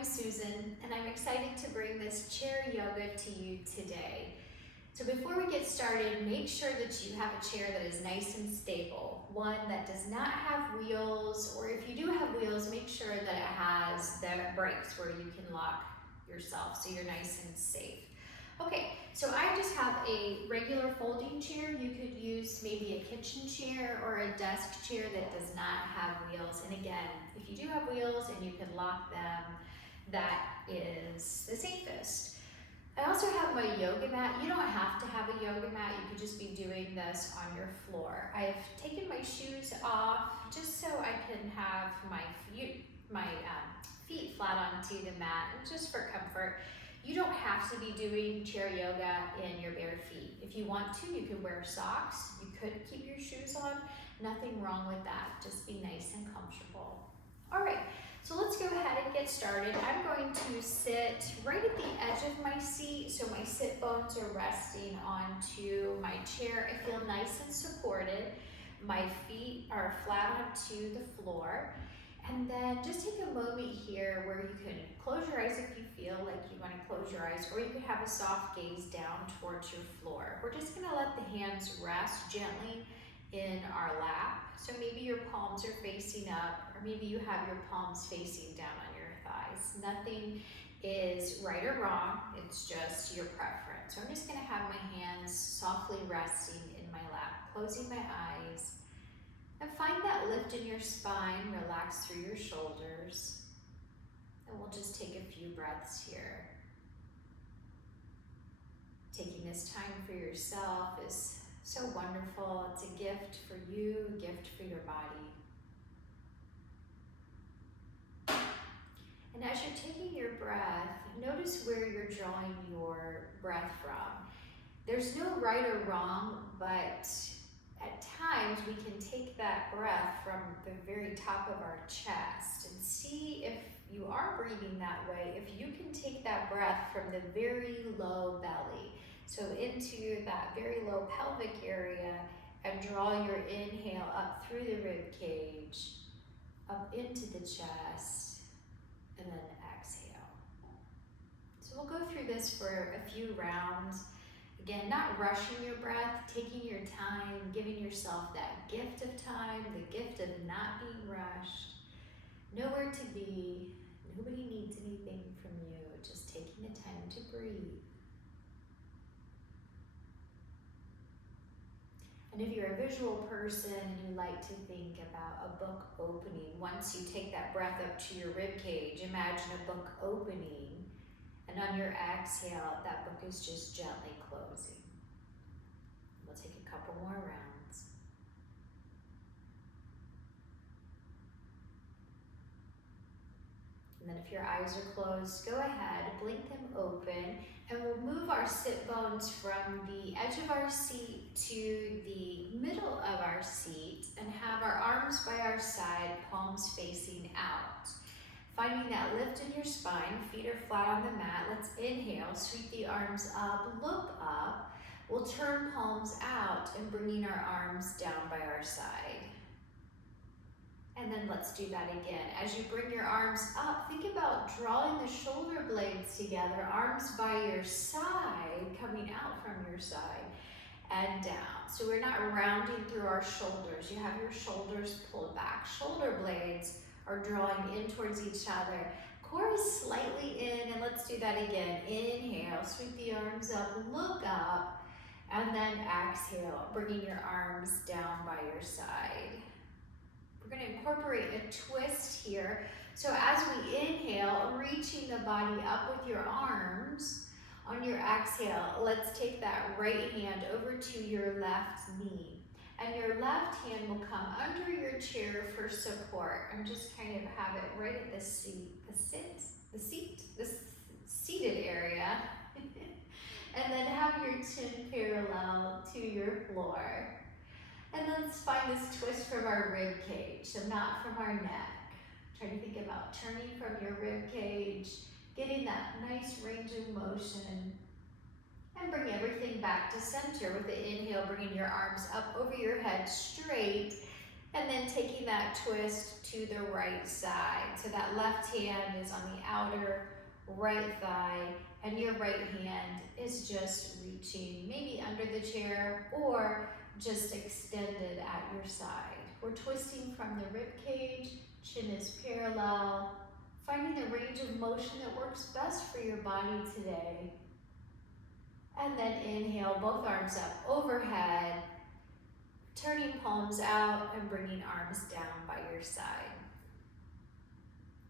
I'm Susan, and I'm excited to bring this chair yoga to you today. So before we get started, make sure that you have a chair that is nice and stable, one that does not have wheels, or if you do have wheels, make sure that it has the brakes where you can lock yourself so you're nice and safe. Okay, so I just have a regular folding chair. You could use maybe a kitchen chair or a desk chair that does not have wheels. And again, if you do have wheels and you can lock them, that is the safest. I also have my yoga mat. You don't have to have a yoga mat. You could just be doing this on your floor. I've taken my shoes off just so I can have my feet flat onto the mat, just for comfort. You don't have to be doing chair yoga in your bare feet. If you want to, you could wear socks. You could keep your shoes on. Nothing wrong with that. Just be nice and comfortable. All right, so let's go ahead and get started. I'm going to sit right at the edge of my seat, so my sit bones are resting onto my chair. I feel nice and supported. My feet are flat onto the floor. And then just take a moment here where you can close your eyes if you feel like you want to close your eyes, or you could have a soft gaze down towards your floor. We're just going to let the hands rest gently in our lap. So maybe your palms are facing up, or maybe you have your palms facing down on your thighs. Nothing is right or wrong, it's just your preference. So I'm just going to have my hands softly resting in my lap, closing my eyes. And find that lift in your spine, relax through your shoulders. And we'll just take a few breaths here. Taking this time for yourself is so wonderful. It's a gift for you, a gift for your body. And as you're taking your breath, notice where you're drawing your breath from. There's no right or wrong, but at times we can take that breath from the very top of our chest and see if you are breathing that way, if you can take that breath from the very low belly, so into that very low pelvic area, and draw your inhale up through the rib cage, up into the chest, and then exhale. So we'll go through this for a few rounds. Again, not rushing your breath, taking your time, giving yourself that gift of time, the gift of not being rushed. Nowhere to be, nobody needs anything from you, just taking the time to breathe. And if you're a visual person and you like to think about a book opening, once you take that breath up to your rib cage, imagine a book opening. And on your exhale, that book is just gently closing. We'll take a couple more rounds. And then if your eyes are closed, go ahead, blink them open, and we'll move our sit bones from the edge of our seat to the middle of our seat and have our arms by our side, palms facing out. Finding that lift in your spine, feet are flat on the mat. Let's inhale, sweep the arms up, look up. We'll turn palms out and bringing our arms down by our side. And then let's do that again. As you bring your arms up, think about drawing the shoulder blades together, arms by your side, coming out from your side and down. So we're not rounding through our shoulders. You have your shoulders pulled back. Shoulder blades are drawing in towards each other. Core is slightly in, and let's do that again. Inhale, sweep the arms up, look up, and then exhale, bringing your arms down by your side. We're going to incorporate a twist here. So as we inhale, reaching the body up with your arms. On your exhale, let's take that right hand over to your left knee. And your left hand will come under your chair for support. I'm just kind of have it right at the seated area. And then have your chin parallel to your floor. And let's find this twist from our rib cage, so not from our neck. Try to think about turning from your rib cage, getting that nice range of motion. And bring everything back to center with the inhale, bringing your arms up over your head straight. And then taking that twist to the right side. So that left hand is on the outer right thigh, and your right hand is just reaching maybe under the chair or just extended at your side. We're twisting from the rib cage, chin is parallel, finding the range of motion that works best for your body today. And then inhale, both arms up overhead, turning palms out and bringing arms down by your side.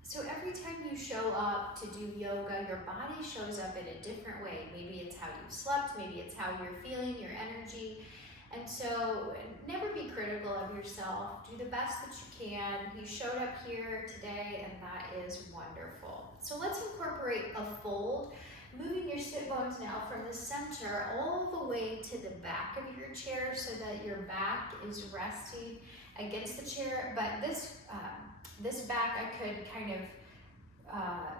So every time you show up to do yoga, your body shows up in a different way. Maybe it's how you slept, maybe it's how you're feeling, your energy. And so never be critical of yourself. Do the best that you can. You showed up here today, and that is wonderful. So let's incorporate a fold, moving your sit bones now from the center all the way to the back of your chair so that your back is resting against the chair. But this back, I could kind of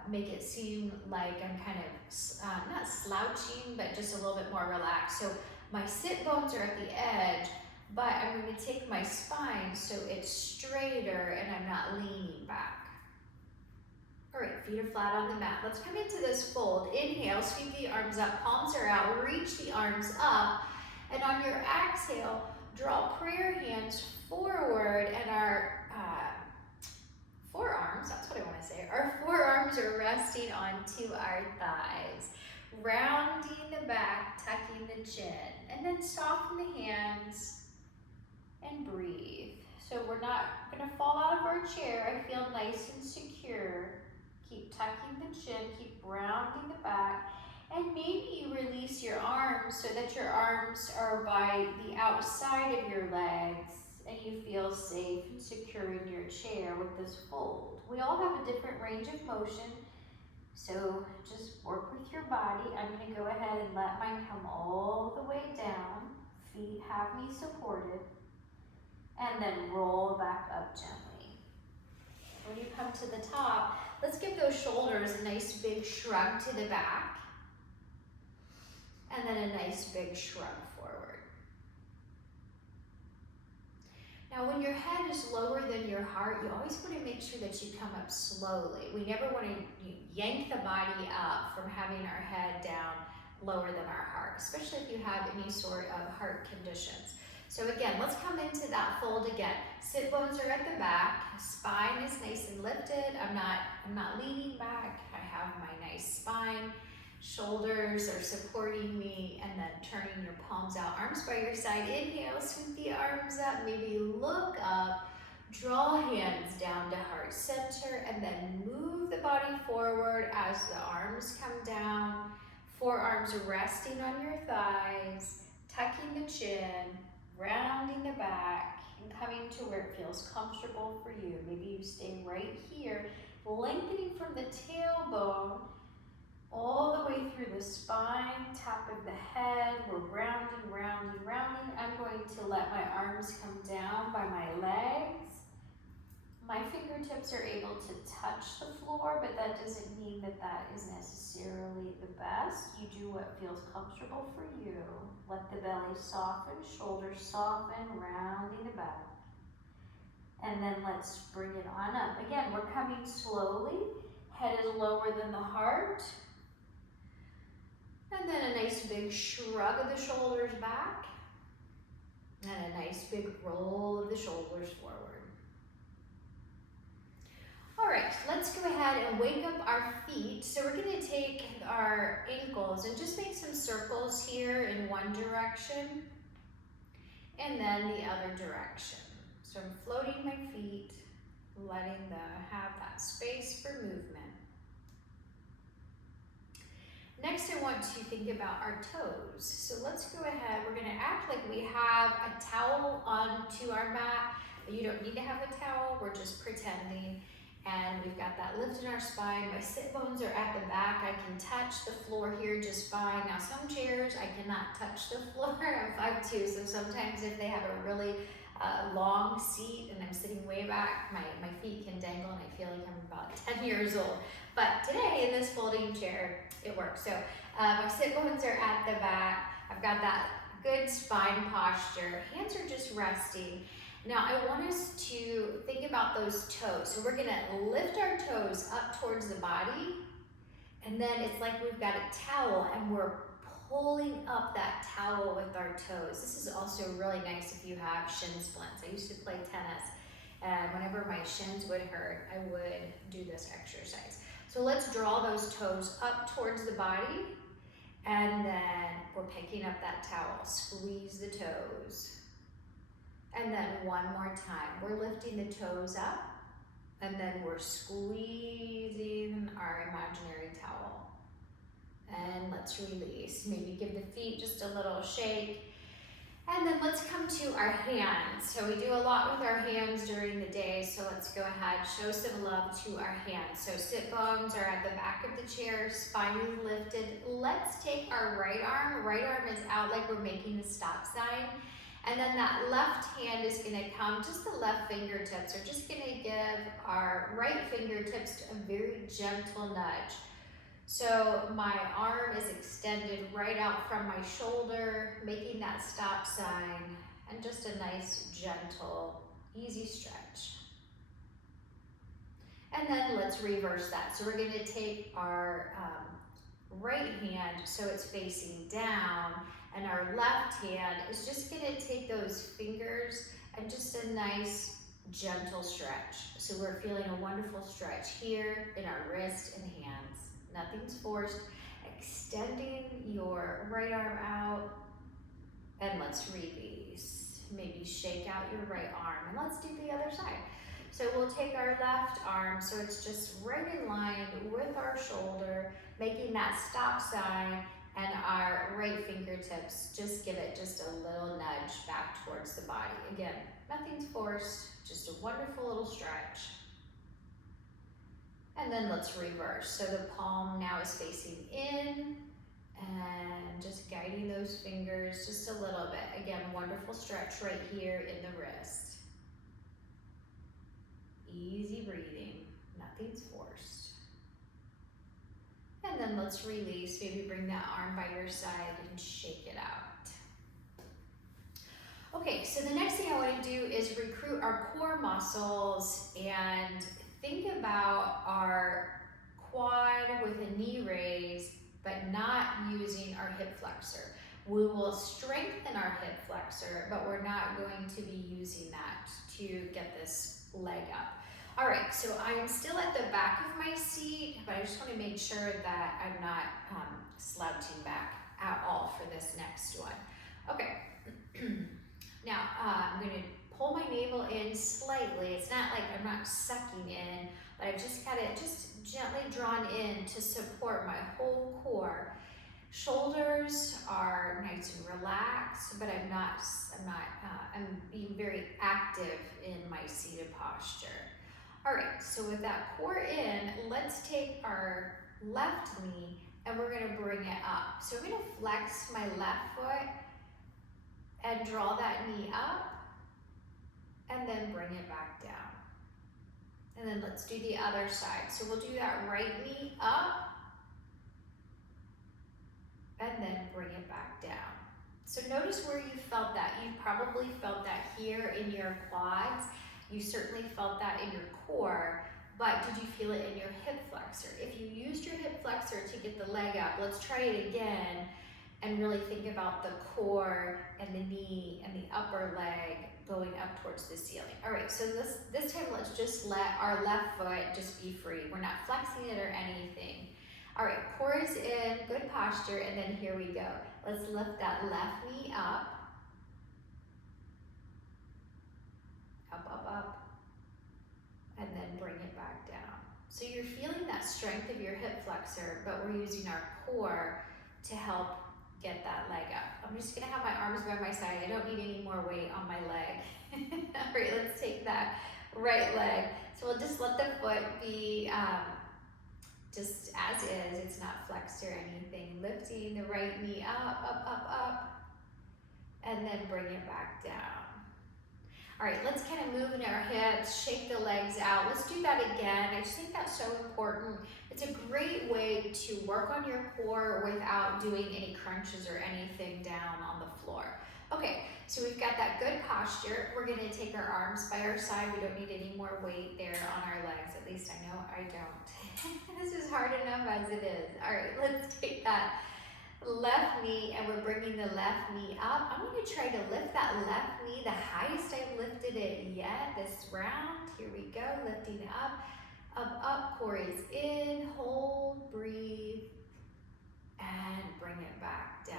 make it seem like I'm kind of not slouching, but just a little bit more relaxed. So my sit bones are at the edge, but I'm going to take my spine so it's straighter and I'm not leaning back. All right, feet are flat on the mat. Let's come into this fold. Inhale, sweep the arms up, palms are out, reach the arms up, and on your exhale, draw prayer hands forward, and our forearms, that's what I want to say, our forearms are resting onto our thighs, rounding the back, tucking the chin, and then soften the hands and breathe. So we're not going to fall out of our chair. I feel nice and secure. Keep tucking the chin, keep rounding the back, and maybe you release your arms so that your arms are by the outside of your legs and you feel safe and secure in your chair with this fold. We all have a different range of motion, so just work with your body. I'm going to go ahead and let mine come all the way down. Feet have me supported, and then roll back up gently. When you come to the top, let's give those shoulders a nice big shrug to the back, and then a nice big shrug forward. Now, when your head is lower than your heart, you always want to make sure that you come up slowly. We never want to yank the body up from having our head down lower than our heart, especially if you have any sort of heart conditions. So again, let's come into that fold again. Sit bones are at the back, spine is nice and lifted. I'm not leaning back. I have my nice spine. Shoulders are supporting me, and then turning your palms out, arms by your side. Inhale, sweep the arms up, maybe look up, draw hands down to heart center, and then move the body forward as the arms come down. Forearms resting on your thighs, tucking the chin, rounding the back, and coming to where it feels comfortable for you. Maybe you stay right here, lengthening from the tailbone all the way through the spine, top of the head. We're rounding, rounding, rounding. I'm going to let my arms come down by my legs. My fingertips are able to touch the floor, but that doesn't mean that that is necessarily the best. You do what feels comfortable for you. Let the belly soften, shoulders soften, rounding the back. And then let's bring it on up. Again, we're coming slowly. Head is lower than the heart. And then a nice big shrug of the shoulders back. And a nice big roll of the shoulders forward. All right, let's go ahead and wake up our feet. So we're going to take our ankles and just make some circles here in one direction and then the other direction. So I'm floating my feet, letting them have that space for movement. Next, I want to think about our toes. So let's go ahead. We're going to act like we have a towel onto our mat. You don't need to have a towel. We're just pretending. And we've got that lift in our spine. My sit bones are at the back. I can touch the floor here just fine. Now, some chairs, I cannot touch the floor. I'm 5'2", so sometimes if they have a really long seat and I'm sitting way back, my feet can dangle and I feel like I'm about 10 years old. But today in this folding chair, it works. So my sit bones are at the back. I've got that good spine posture. Hands are just resting. Now I want us to think about those toes. So we're gonna lift our toes up towards the body, and then it's like we've got a towel and we're pulling up that towel with our toes. This is also really nice if you have shin splints. I used to play tennis, and whenever my shins would hurt, I would do this exercise. So let's draw those toes up towards the body, and then we're picking up that towel. Squeeze the toes. And then one more time. We're lifting the toes up, and then we're squeezing our imaginary towel. And let's release. Maybe give the feet just a little shake. And then let's come to our hands. So we do a lot with our hands during the day, so let's go ahead, show some love to our hands. So sit bones are at the back of the chair, spine is lifted. Let's take our right arm is out like we're making a stop sign. And then that left hand is gonna come, just the left fingertips are just gonna give our right fingertips a very gentle nudge. So my arm is extended right out from my shoulder, making that stop sign, and just a nice, gentle, easy stretch. And then let's reverse that. So we're gonna take our right hand so it's facing down, and our left hand is just gonna take those fingers and just a nice, gentle stretch. So we're feeling a wonderful stretch here in our wrist and hands. Nothing's forced. Extending your right arm out, and let's release. Maybe shake out your right arm, and let's do the other side. So we'll take our left arm, so it's just right in line with our shoulder, making that stop sign, and our right fingertips, just give it just a little nudge back towards the body. Again, nothing's forced, just a wonderful little stretch. And then let's reverse. So the palm now is facing in, and just guiding those fingers just a little bit. Again, wonderful stretch right here in the wrist. Easy breathing, nothing's forced. And then let's release. Maybe bring that arm by your side and shake it out. Okay, so the next thing I want to do is recruit our core muscles and think about our quad with a knee raise, but not using our hip flexor. We will strengthen our hip flexor, but we're not going to be using that to get this leg up. All right, so I am still at the back of my seat, but I just want to make sure that I'm not slouching back at all for this next one. Okay, now I'm going to pull my navel in slightly. It's not like I'm not sucking in, but I've just got it just gently drawn in to support my whole core. Shoulders are nice and relaxed, but I'm being very active in my seated posture. All right, so with that core in, let's take our left knee and we're gonna bring it up. So I'm gonna flex my left foot and draw that knee up, and then bring it back down. And then let's do the other side. So we'll do that right knee up, and then bring it back down. So notice where you felt that. You probably felt that here in your quads. You certainly felt that in your core, but did you feel it in your hip flexor? If you used your hip flexor to get the leg up, let's try it again and really think about the core and the knee and the upper leg going up towards the ceiling. All right, so this time let's just let our left foot just be free. We're not flexing it or anything. All right, core is in, good posture, and then here we go. Let's lift that left knee up. Up, and then bring it back down. So you're feeling that strength of your hip flexor, but we're using our core to help get that leg up. I'm just gonna have my arms by my side. I don't need any more weight on my leg. All right, let's take that right leg. So we'll just let the foot be just as is. It's not flexed or anything. Lifting the right knee up, and then bring it back down. All right, let's kind of move in our hips, shake the legs out. Let's do that again. I just think that's so important. It's a great way to work on your core without doing any crunches or anything down on the floor. Okay, so we've got that good posture. We're gonna take our arms by our side. We don't need any more weight there on our legs. At least I know I don't. This is hard enough as it is. All right, let's take that left knee and we're bringing the left knee up. I'm gonna try to lift that left knee the highest I've lifted it yet this round. Here we go, lifting up, up, up. Core is in, hold, breathe, and bring it back down.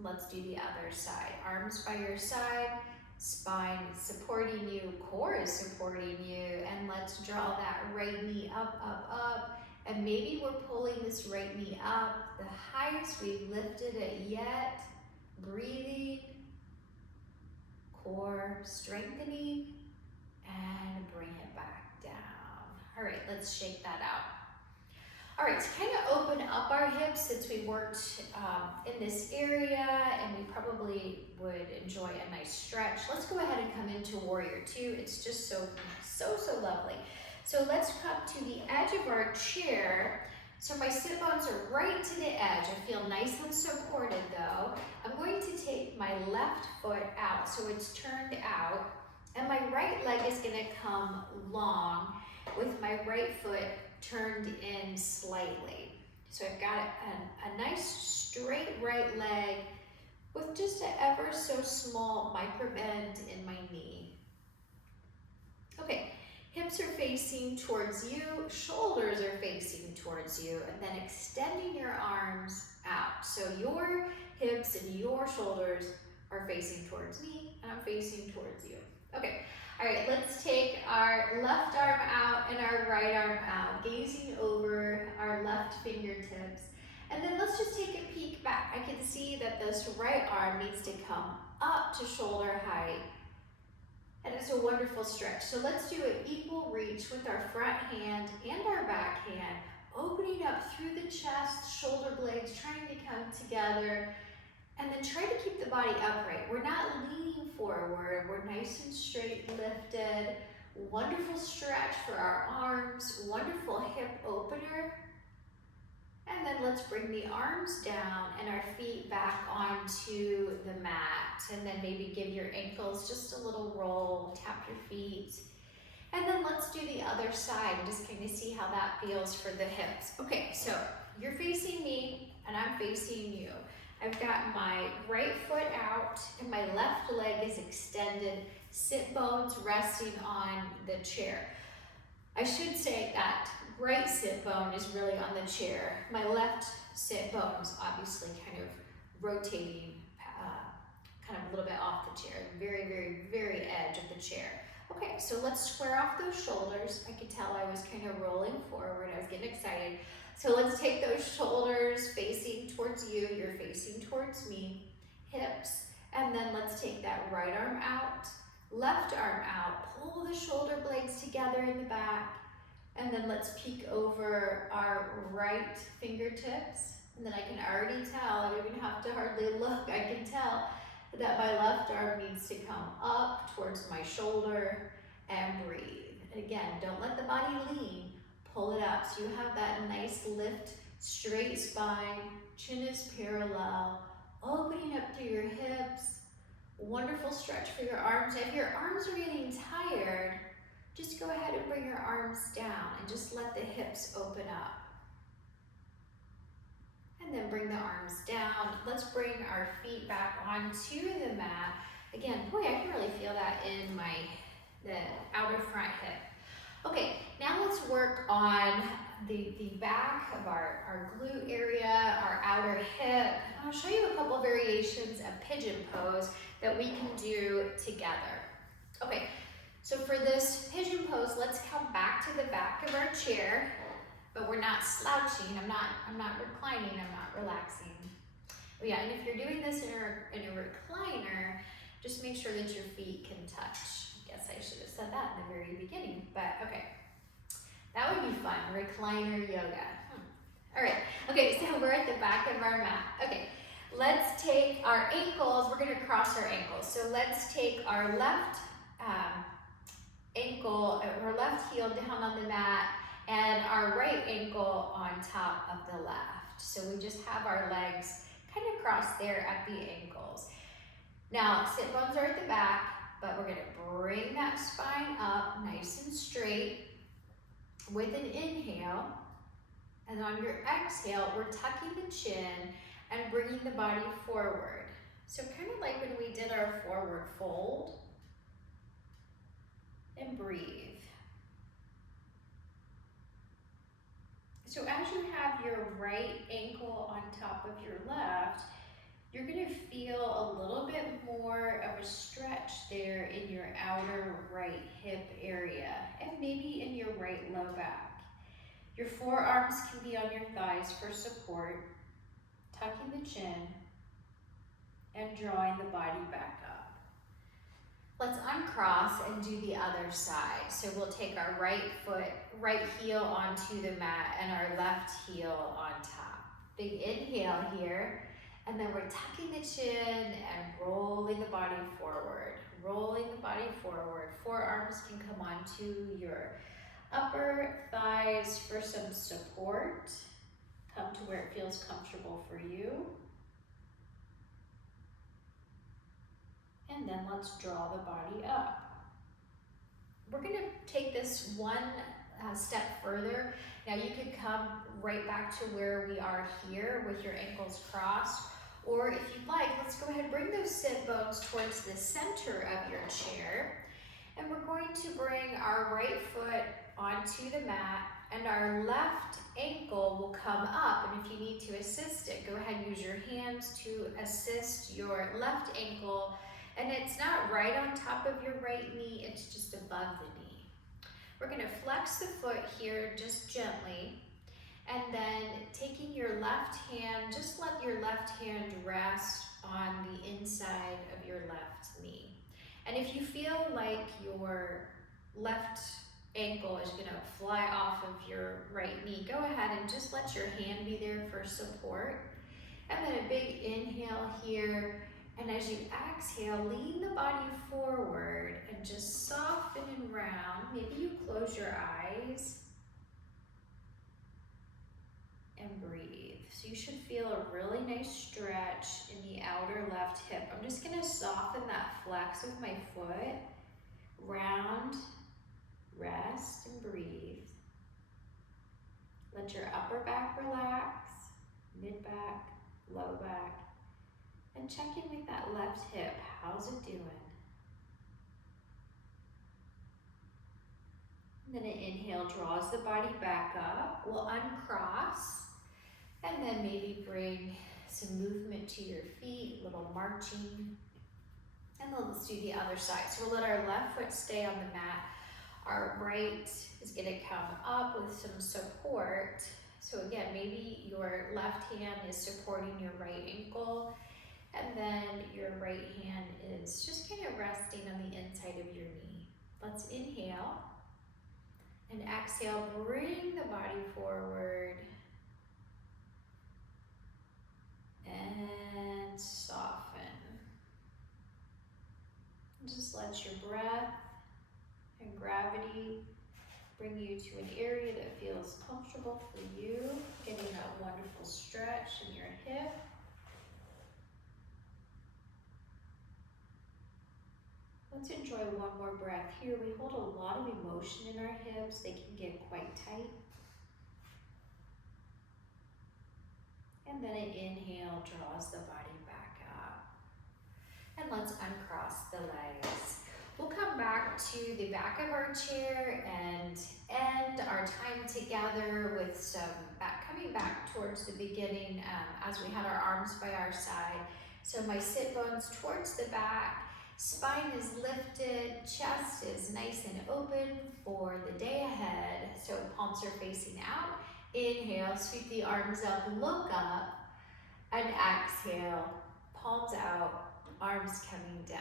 Let's do the other side. Arms by your side, spine is supporting you, core is supporting you, and let's draw that right knee up, up, up. And maybe we're pulling this right knee up, the highest we've lifted it yet. Breathing, core strengthening, and bring it back down. All right, let's shake that out. All right, to kind of open up our hips, since we worked in this area and we probably would enjoy a nice stretch, let's go ahead and come into Warrior Two. It's just so lovely. So let's come to the edge of our chair. So my sit bones are right to the edge. I feel nice and supported though. I'm going to take my left foot out, so it's turned out, and my right leg is gonna come long with my right foot turned in slightly. So I've got a nice straight right leg with just an ever so small micro bend in my knee. Okay. Hips are facing towards you, shoulders are facing towards you, and then extending your arms out. So your hips and your shoulders are facing towards me, and I'm facing towards you. Okay, all right, let's take our left arm out and our right arm out, gazing over our left fingertips. And then let's just take a peek back. I can see that this right arm needs to come up to shoulder height. And it's a wonderful stretch. So let's do an equal reach with our front hand and our back hand, opening up through the chest, shoulder blades, trying to come together. And then try to keep the body upright. We're not leaning forward. We're nice and straight lifted. Wonderful stretch for our arms. Wonderful hip opener. And then let's bring the arms down and our feet back onto the mat. And then maybe give your ankles just a little roll, tap your feet. And then let's do the other side and just kind of see how that feels for the hips. Okay, so you're facing me and I'm facing you. I've got my right foot out and my left leg is extended, sit bones resting on the chair. I should say that right sit bone is really on the chair. My left sit bone is obviously kind of rotating, kind of a little bit off the chair, very, very, very edge of the chair. Okay, so let's square off those shoulders. I could tell I was kind of rolling forward. I was getting excited. So let's take those shoulders facing towards you. You're facing towards me. Hips. And then let's take that right arm out, left arm out. Pull the shoulder blades together in the back. And then let's peek over our right fingertips. And then I can already tell, I don't even have to hardly look, I can tell that my left arm needs to come up towards my shoulder and breathe. And again, don't let the body lean, pull it up so you have that nice lift, straight spine, chin is parallel, opening up through your hips. Wonderful stretch for your arms. If your arms are getting tired, just go ahead and bring your arms down and just let the hips open up. And then bring the arms down. Let's bring our feet back onto the mat. Again, boy, I can really feel that in the outer front hip. Okay, now let's work on the back of our glute area, our outer hip. I'll show you a couple variations of pigeon pose that we can do together. Okay, so for this pigeon pose, let's come back to the back of our chair, but we're not slouching. I'm not reclining, I'm not relaxing. Oh yeah, and if you're doing this in a recliner, just make sure that your feet can touch. I guess I should have said that in the very beginning, but okay. That would be fun, recliner yoga. All right, okay, so we're at the back of our mat. Okay, let's take our ankles, we're gonna cross our ankles. So let's take our left ankle, our left heel down on the mat, and our right ankle on top of the left. So we just have our legs kind of crossed there at the ankles. Now, sit bones are at the back, but we're gonna bring that spine up nice and straight with an inhale. And on your exhale, we're tucking the chin and bringing the body forward. So kind of like when we did our forward fold. And breathe. So as you have your right ankle on top of your left, you're going to feel a little bit more of a stretch there in your outer right hip area and maybe in your right low back. Your forearms can be on your thighs for support, tucking the chin and drawing the body back up. Let's uncross and do the other side. So we'll take our right heel onto the mat and our left heel on top. Big inhale here. And then we're tucking the chin and rolling the body forward. Rolling the body forward. Forearms can come onto your upper thighs for some support. Come to where it feels comfortable for you. And then let's draw the body up. We're going to take this one step further. Now you could come right back to where we are here with your ankles crossed. Or if you'd like, let's go ahead and bring those sit bones towards the center of your chair. And we're going to bring our right foot onto the mat and our left ankle will come up. And if you need to assist it, go ahead and use your hands to assist your left ankle. And it's not right on top of your right knee, it's just above the knee. We're gonna flex the foot here just gently. And then taking your left hand, just let your left hand rest on the inside of your left knee. And if you feel like your left ankle is gonna fly off of your right knee, go ahead and just let your hand be there for support. And then a big inhale here. And as you exhale, lean the body forward and just soften and round. Maybe you close your eyes. And breathe. So you should feel a really nice stretch in the outer left hip. I'm just gonna soften that flex with my foot. Round, rest, and breathe. Let your upper back relax, mid back, low back. And check in with that left hip. How's it doing? And then an inhale draws the body back up. We'll uncross. And then maybe bring some movement to your feet, a little marching. And then let's do the other side. So we'll let our left foot stay on the mat. Our right is gonna come up with some support. So again, maybe your left hand is supporting your right ankle. And then your right hand is just kind of resting on the inside of your knee. Let's inhale. And exhale, bring the body forward. And soften. Just let your breath and gravity bring you to an area that feels comfortable for you, getting that wonderful stretch in your hip. Let's enjoy one more breath here. We hold a lot of emotion in our hips. They can get quite tight. And then an inhale draws the body back up. And let's uncross the legs. We'll come back to the back of our chair and end our time together with some coming back towards the beginning as we had our arms by our side. So my sit bones towards the back, spine is lifted, chest is nice and open for the day ahead. So palms are facing out. Inhale, sweep the arms up, look up, and exhale, palms out, arms coming down.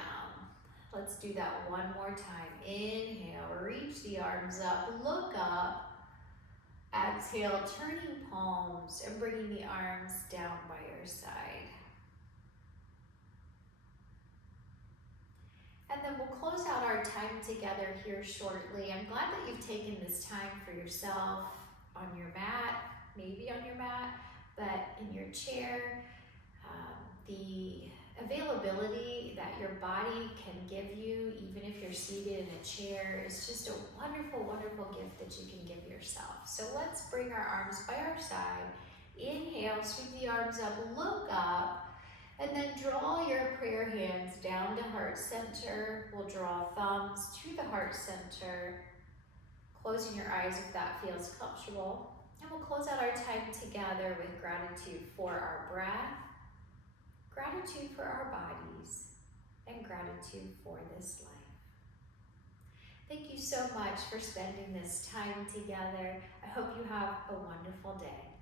Let's do that one more time. Inhale, reach the arms up, look up. Exhale, turning palms and bringing the arms down by your side. And then we'll close out our time together here shortly. I'm glad that you've taken this time for yourself on your mat, maybe on your mat, but in your chair. The availability that your body can give you, even if you're seated in a chair, is just a wonderful, wonderful gift that you can give yourself. So let's bring our arms by our side. Inhale, sweep the arms up, look up, and then draw your prayer hands down to heart center. We'll draw thumbs to the heart center, closing your eyes if that feels comfortable. And we'll close out our time together with gratitude for our breath, gratitude for our bodies, and gratitude for this life. Thank you so much for spending this time together. I hope you have a wonderful day.